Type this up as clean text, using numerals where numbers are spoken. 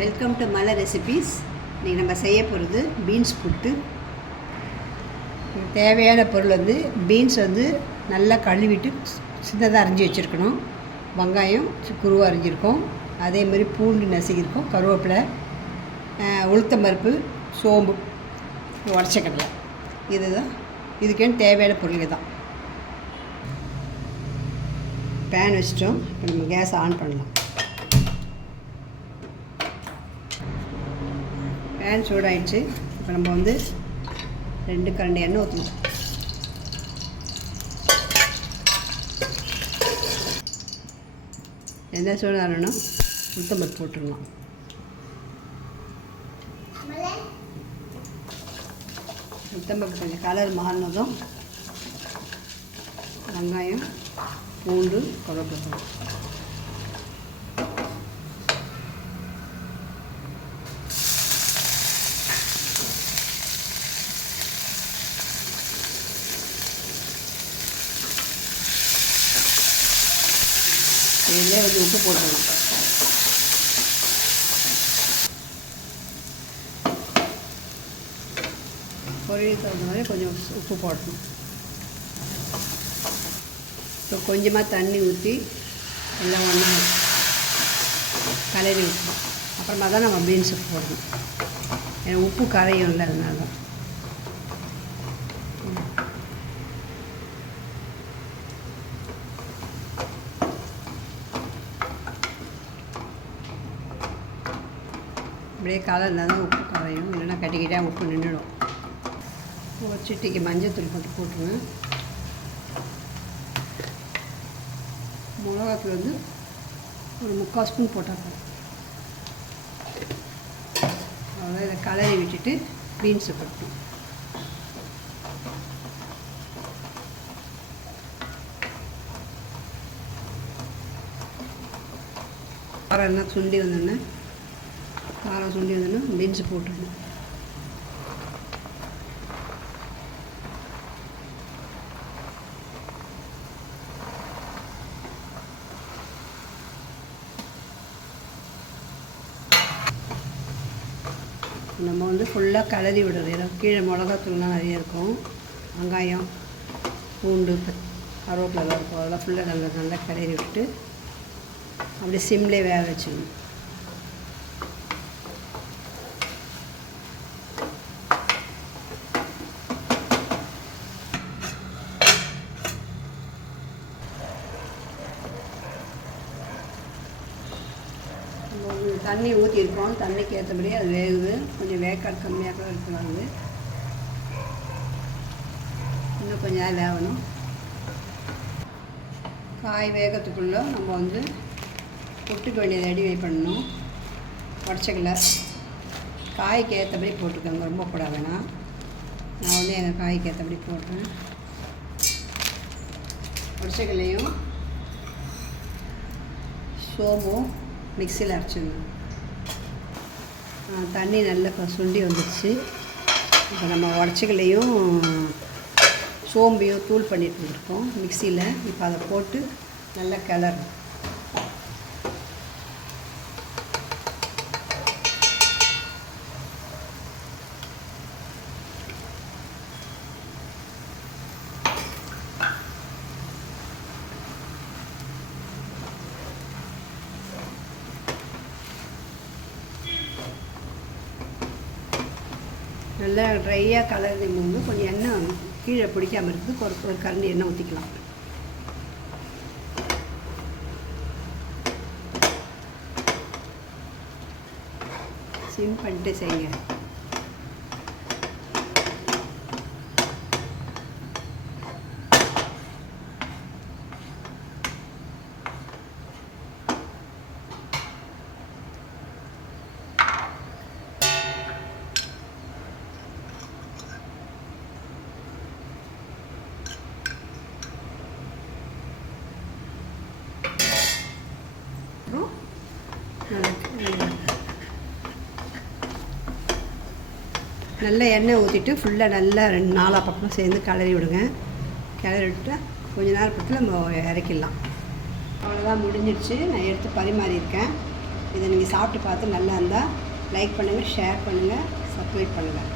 Welcome to மலை recipes. இன்றைக்கி நம்ம செய்ய போகிறது பீன்ஸ் புட்டு. தேவையான பொருள் பீன்ஸ் நல்லா கழுவிட்டு சின்னதாக அரிஞ்சு வச்சுருக்கணும். வெங்காயம் குருவாக அரிஞ்சிருக்கோம். அதே மாதிரி பூண்டு நசுக்கியிருக்கோம். கருவேப்பிலை, உளுத்தம்பருப்பு, சோம்பு, உடச்சக்கடலை. இதுக்கேன்னு தேவையான பொருள் தான். பேன் வச்சிட்டோம். இப்போ நம்ம கேஸ் ஆன் பண்ணலாம். பேன் சூடாயிடுச்சு. இப்போ நம்ம 2 கரண்டி எண்ணெய் ஊற்றணும். எண்ணெய் சூடாகணும்னா உளுத்தம்பருப்பு போட்டுடலாம். உளுத்தம்பருப்பு கொஞ்சம் கலர் மாறினதும் வெங்காயம், பூண்டு, கருவேப்பிலை. இதிலே உப்பு போட்டுடலாம். பொரியல் தகுந்த மாதிரி கொஞ்சம் உப்பு போடணும். இப்போ கொஞ்சமாக தண்ணி ஊற்றி எல்லாம் ஒன்றா கலரி விட்டுரும். அப்புறமா தான் நம்ம பீன்ஸுக்கு போடணும். ஏன்னா உப்பு கரையும் இல்லை, அதனால தான். அப்படியே கலர்னால் தான் உப்பு கரையும், இல்லைன்னா கட்டிக்கிட்டால் உப்பு நின்றுடும். ஒரு சிட்டிக்கு மஞ்சத்தூள் போட்டுருங்க. மிளகாத்தூள் ஒரு 3/4 ஸ்பூன் போட்டால் போதும். அவ்வளோ இதை கலரி விட்டுட்டு பீன்ஸை போட்டணும். காரம் சுண்டி வந்தோடனே பீன்ஸு போட்டுடணும். நம்ம ஃபுல்லாக கலரி விடுறது. கீழே மிளகாத்தூள்லாம் நிறைய இருக்கும். வெங்காயம், பூண்டு, கருவேப்பிலை இருக்கும். அதெல்லாம் ஃபுல்லாக நல்லா கலரி விட்டுட்டு அப்படியே சிம்லேயே வேக வச்சிடணும். தண்ணி ஊற்றிருக்கோம். தண்ணிக்கு ஏற்றபடி அது வேகுது. கொஞ்சம் வேக்காடு கம்மியாக கூட இருக்கலாம். இன்னும் கொஞ்சம் நேரம் வேகணும். காய் வேகத்துக்குள்ளே நம்ம புட்டுக்கு வேண்டியதை ரெடி பண்ணணும். உடச்சக்கடலை காய்க்கு ஏற்றபடி போட்டுக்கோங்க, ரொம்ப போட வேணாம். நான் எங்கள் காய்க்கு ஏற்றபடி போட்டேன். உடச்சக்கடலையும் சோம்பும் மிக்சியில் அரைச்சிடணும். தண்ணி நல்லா சுண்டி வந்துடுச்சு. இப்போ நம்ம உடச்சக்கடலையும் சோம்பையும் தூள் பண்ணிட்டு வந்துருக்கோம் மிக்சியில். இப்போ அதை போட்டு நல்லா கிளறணும். நல்லா ட்ரையாக கலர்ந்து கொஞ்சம் எண்ணெய் கீழே பிடிக்காமல் இருக்குது. ஒரு கரண்டி எண்ணெய் ஊற்றிக்கலாம். சிம் பண்ணிட்டு செய்யுங்க. நல்லா எண்ணெய் ஊற்றிட்டு ஃபுல்லாக நல்லா 4 பக்கமும் சேர்ந்து கிளறி விடுங்க. கிளறி விட்டு கொஞ்ச நேரம் பக்கத்தில் நம்ம இறக்கிடலாம். அவ்வளோதான், முடிஞ்சிடுச்சு. நான் எடுத்து பரிமாறியிருக்கேன். இதை நீங்கள் சாப்பிட்டு பார்த்து நல்லா இருந்தால் லைக் பண்ணுங்கள், ஷேர் பண்ணுங்கள், சப்ஸ்கிரைப் பண்ணுங்கள்.